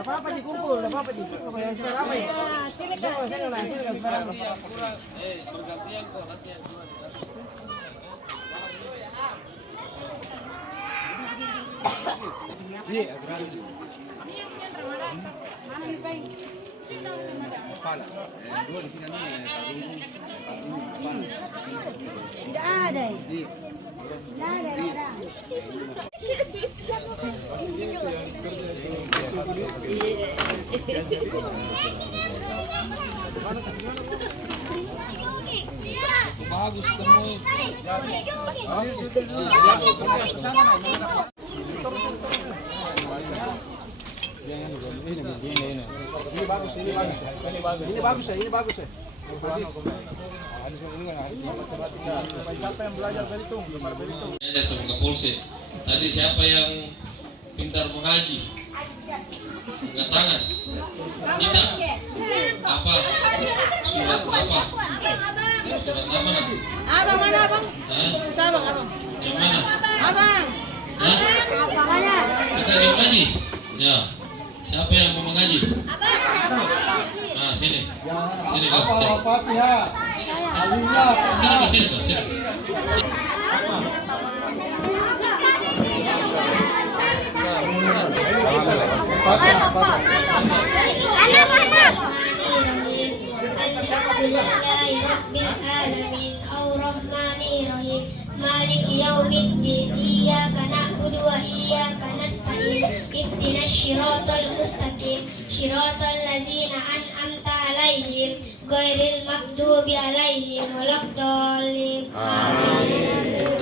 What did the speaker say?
Apa-apa dikumpul, apa-apa di. Apa yang sudah ramai? Sini kan, sini lah, sini kan. Bergantian kok nanti yang dua. Iya, agrandi. Ini yang punya termarah. Mana nih, Bang? Kepala. Dua di sini nih, tidak ada. Tidak ada. Bagus semua. Ini bagus. Siapa yang belajar berhitung? Semoga Polsek. Tadi siapa yang pintar mengaji? Angkat tangan. Kita? Apa? Surat apa? Surat apa? Abang mana abang? Hah? Abang. Yang mana? Abang. Hah? Kita yang mengaji? Ya. Siapa yang mau mengaji? Nah, sini. Sini kau. Sini. مالك يوم الدين إياك نعبد وإياك نستعين اهدنا الصراط المستقيم صراط الذين أنعمت عليهم غير المغضوب عليهم ولا الضالين آمين.